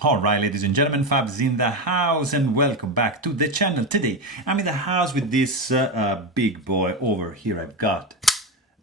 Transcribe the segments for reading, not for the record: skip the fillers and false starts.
Alright, ladies and gentlemen, Fab's in the house and welcome back to the channel. Today I'm in the house with this big boy over here. I've got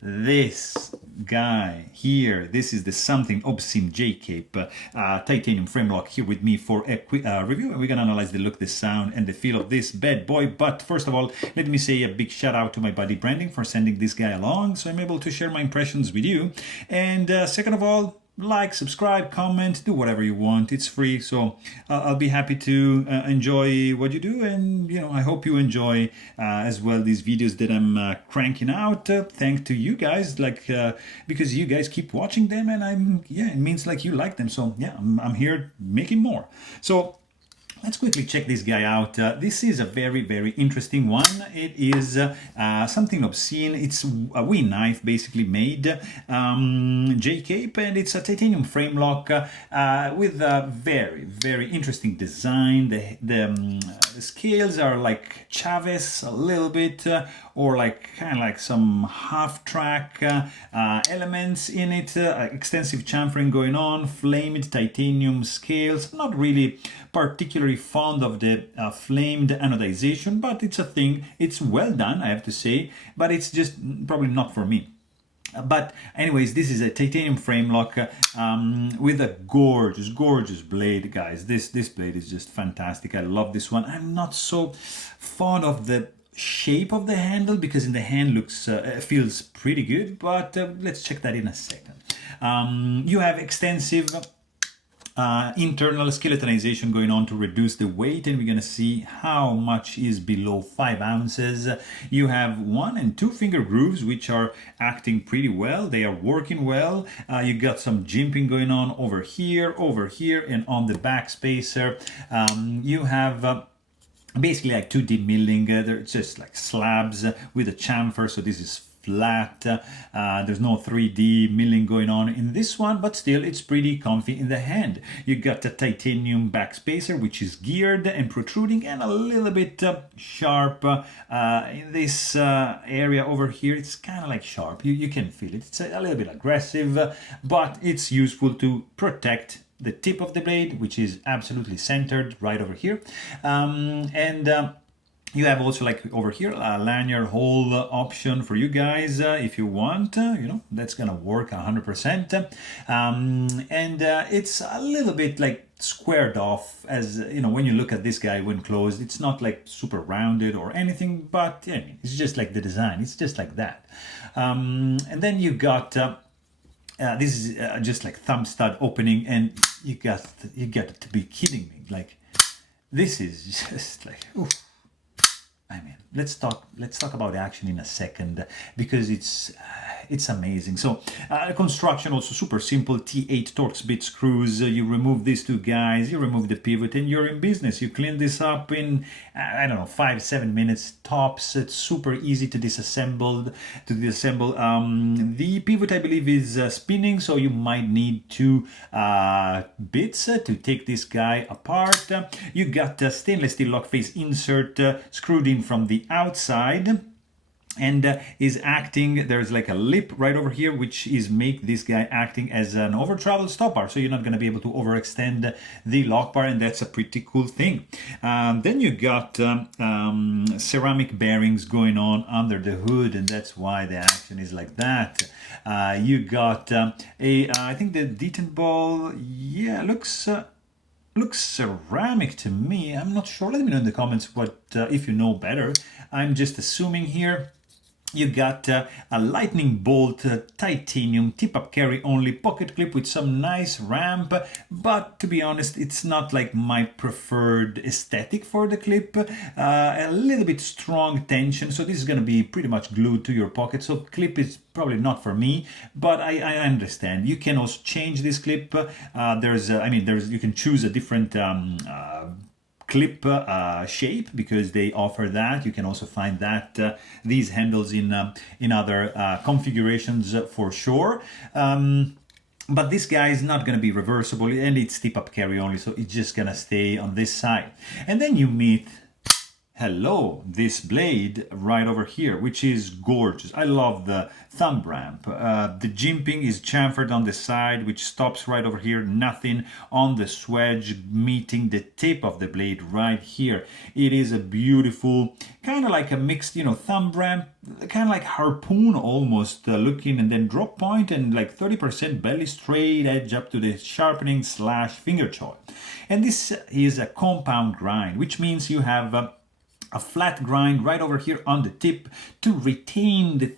this guy here. This is the Something Obscene J-Cape titanium frame lock here with me for a quick review, and we're gonna analyze the look, the sound and the feel of this bad boy. But first of all, let me say a big shout out to my buddy Branding for sending this guy along so I'm able to share my impressions with you. And second of all, like, subscribe, comment, do whatever you want. It's free, so I'll be happy to enjoy what you do, and I hope you enjoy as well these videos that I'm cranking out. Thanks to you guys, because you guys keep watching them, and it means like you like them. So yeah, I'm here making more. So let's quickly check this guy out. This is a very, very interesting one. It is Something Obscene. It's a wee knife basically made J-Cape, and it's a titanium frame lock with a very, very interesting design. The scales are like Chavez a little bit, or kind of like some half-track elements in it, extensive chamfering going on, flamed titanium scales. Not really particularly fond of the flamed anodization, but it's a thing. It's well done, I have to say, but it's just probably not for me. But anyways, this is a titanium frame lock with a gorgeous blade, guys. This blade is just fantastic. I love this one. I'm not so fond of the shape of the handle, because in the hand feels pretty good, but let's check that in a second. You have extensive internal skeletonization going on to reduce the weight, and we're going to see how much is below 5 ounces. You have 1 and 2 finger grooves which are acting pretty well. They are working well. You got some jimping going on over here, and on the back spacer. You have basically like 2D milling. They're just like slabs with a chamfer, so this is flat. There's no 3D milling going on in this one, but still it's pretty comfy in the hand. You got a titanium back spacer which is geared and protruding and a little bit sharp in this area over here. It's kind of like sharp. You can feel it. It's a little bit aggressive, but it's useful to protect the tip of the blade, which is absolutely centered right over here. You have also, like over here, a lanyard hole option for you guys if you want. That's gonna work 100%. It's a little bit like squared off, as when you look at this guy when closed. It's not like super rounded or anything, but it's just like the design. It's just like that. And then you got this is just like thumb stud opening, and you got to be kidding me. Like, this is just like, oof. I mean, let's talk about action in a second, because it's amazing. So construction also super simple. T8 Torx bit screws. You remove these two guys, you remove the pivot, and you're in business. You clean this up in I don't know, 5-7 minutes tops. It's super easy to disassemble. The pivot, I believe, is spinning, so you might need 2 bits to take this guy apart. You got a stainless steel lock face insert screwed in from the outside, and is acting. There's like a lip right over here which is make this guy acting as an over travel stop bar, so you're not going to be able to overextend the lock bar, and that's a pretty cool thing. Then you got ceramic bearings going on under the hood, and that's why the action is like that. You got I think the detent ball, looks ceramic to me. I'm not sure. Let me know in the comments what if you know better. I'm just assuming here. You got a lightning bolt titanium tip-up carry only pocket clip with some nice ramp, but to be honest, it's not like my preferred aesthetic for the clip. A little bit strong tension, so this is going to be pretty much glued to your pocket, so clip is probably not for me, but I understand. You can also change this clip. You can choose a different clip shape, because they offer that. You can also find that these handles in other configurations for sure. But this guy is not going to be reversible, and it's tip-up carry only, so it's just going to stay on this side. And then you meet hello, this blade right over here, which is gorgeous. I love the thumb ramp. The jimping is chamfered on the side, which stops right over here. Nothing on the swedge meeting the tip of the blade right here. It is a beautiful, kind of like a mixed, thumb ramp, kind of like harpoon almost looking, and then drop point and like 30% belly straight edge up to the sharpening / finger choil. And this is a compound grind, which means you have a flat grind right over here on the tip to retain the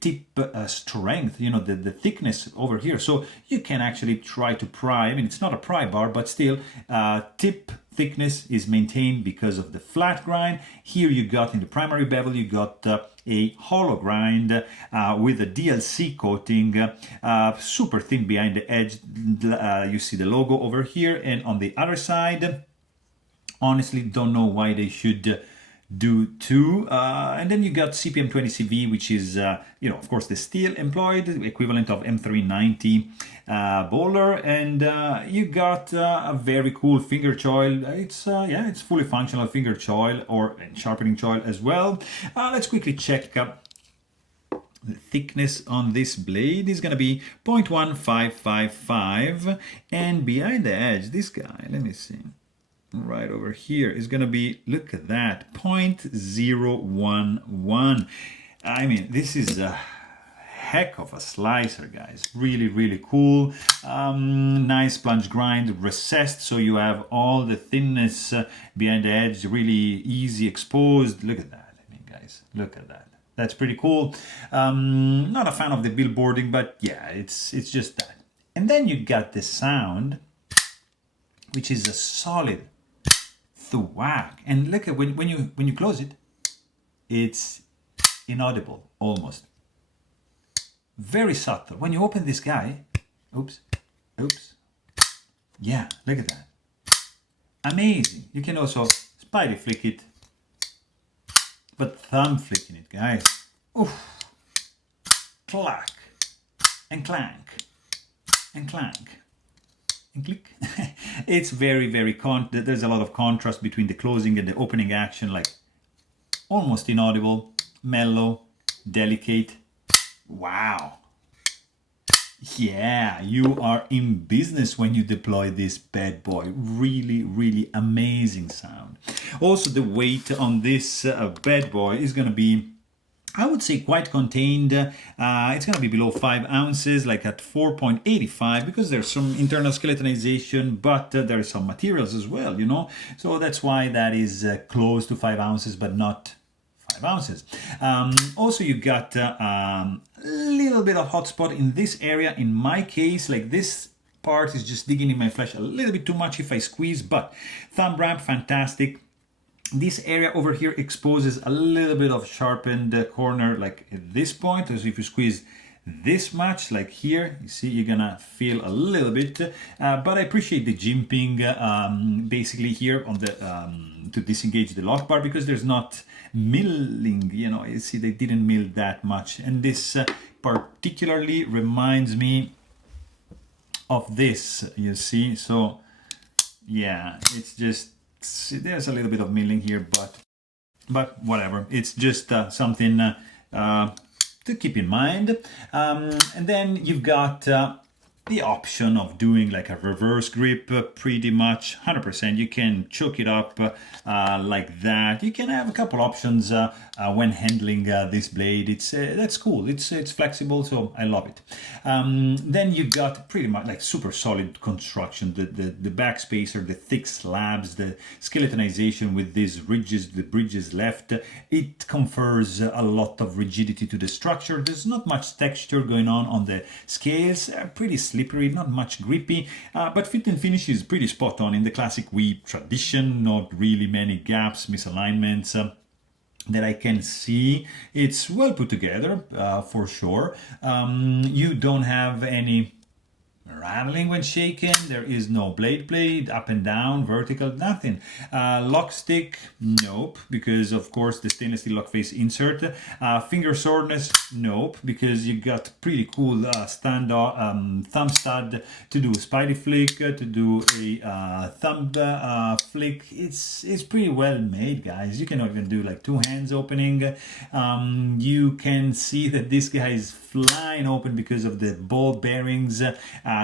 tip strength, the thickness over here. So you can actually try to pry. I mean, it's not a pry bar, but still tip thickness is maintained because of the flat grind. Here you got in the primary bevel, you got a hollow grind with a DLC coating, super thin behind the edge. You see the logo over here, and on the other side, honestly don't know why they should do two. And then you got CPM 20CV, which is, of course, the steel employed, equivalent of M390 bowler. And you got a very cool finger choil. It's fully functional finger choil or sharpening choil as well. Let's quickly check the thickness on this blade is going to be 0.1555. And behind the edge, this guy, let me see, right over here is going to be, look at that, 0.011. I mean, this is a heck of a slicer, guys. Really, really cool. Nice plunge grind, recessed, so you have all the thinness behind the edge, really easy exposed. Look at that. I mean, guys, look at that. That's pretty cool. Not a fan of the billboarding, but yeah, it's just that. And then you got the sound, which is a solid thwack. And look at when you close it, it's inaudible almost. Very subtle. When you open this guy, oops, yeah, look at that. Amazing. You can also spidey flick it, but thumb flicking it, guys. Oof. Clack and clank and clank and click. It's very, very there's a lot of contrast between the closing and the opening action, like almost inaudible, mellow, delicate. Wow. Yeah, you are in business when you deploy this bad boy. Really, really amazing sound. Also, the weight on this bad boy is going to be, I would say, quite contained. It's going to be below 5 ounces, like at 4.85, because there's some internal skeletonization, but there is some materials as well, So that's why that is close to 5 ounces, but not 5 ounces. Also, you got a little bit of hotspot in this area. In my case, like this part is just digging in my flesh a little bit too much if I squeeze, but thumb ramp, fantastic. This area over here exposes a little bit of sharpened corner, like at this point. So if you squeeze this much, like here, you see, you're gonna feel a little bit. But I appreciate the jimping basically here on the to disengage the lock bar, because there's not milling. You see, they didn't mill that much, and this particularly reminds me of this. You see, so yeah, it's just. There's a little bit of milling here, but whatever. It's just something to keep in mind. And then you've got the option of doing like a reverse grip, pretty much 100%. You can choke it up like that. You can have a couple options when handling this blade. That's cool. It's flexible, so I love it. Then you've got pretty much like super solid construction. The back spacer, the thick slabs, the skeletonization with these ridges, the bridges left. It confers a lot of rigidity to the structure. There's not much texture going on the scales. Pretty slippery, not much grippy, but fit and finish is pretty spot on in the classic weave tradition. Not really many gaps, misalignments that I can see. It's well put together, for sure. You don't have any rattling when shaken. There is no blade, up and down, vertical, nothing. Lock stick, nope, because of course the stainless steel lock face insert. Finger soreness, nope, because you got pretty cool thumb stud to do a spidey flick, to do a thumb flick. It's pretty well made, guys. You can even do like two hands opening. You can see that this guy is flying open because of the ball bearings,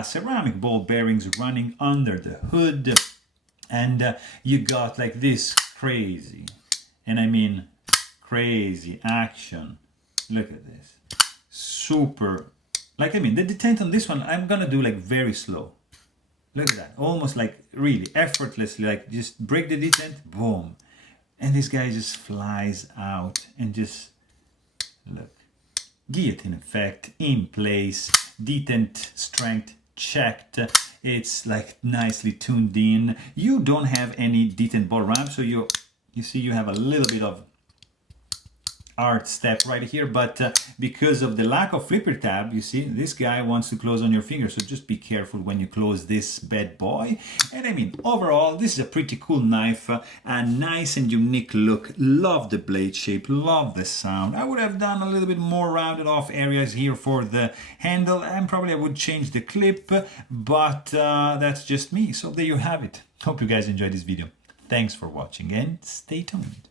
ceramic ball bearings running under the hood, and you got like this crazy, and I mean crazy action. Look at this, super, like I mean the detent on this one I'm gonna do like very slow. Look at that, almost like really effortlessly, like just break the detent, boom, and this guy just flies out and just look. Guillotine effect in place, detent strength checked, it's like nicely tuned in. You don't have any detent ball ramp, so you see you have a little bit of art step right here, but because of the lack of flipper tab, you see this guy wants to close on your finger, so just be careful when you close this bad boy. And I mean overall this is a pretty cool knife, a nice and unique look. Love the blade shape, love the sound. I would have done a little bit more rounded off areas here for the handle, and probably I would change the clip, but that's just me. So there you have it. Hope you guys enjoyed this video. Thanks for watching and stay tuned.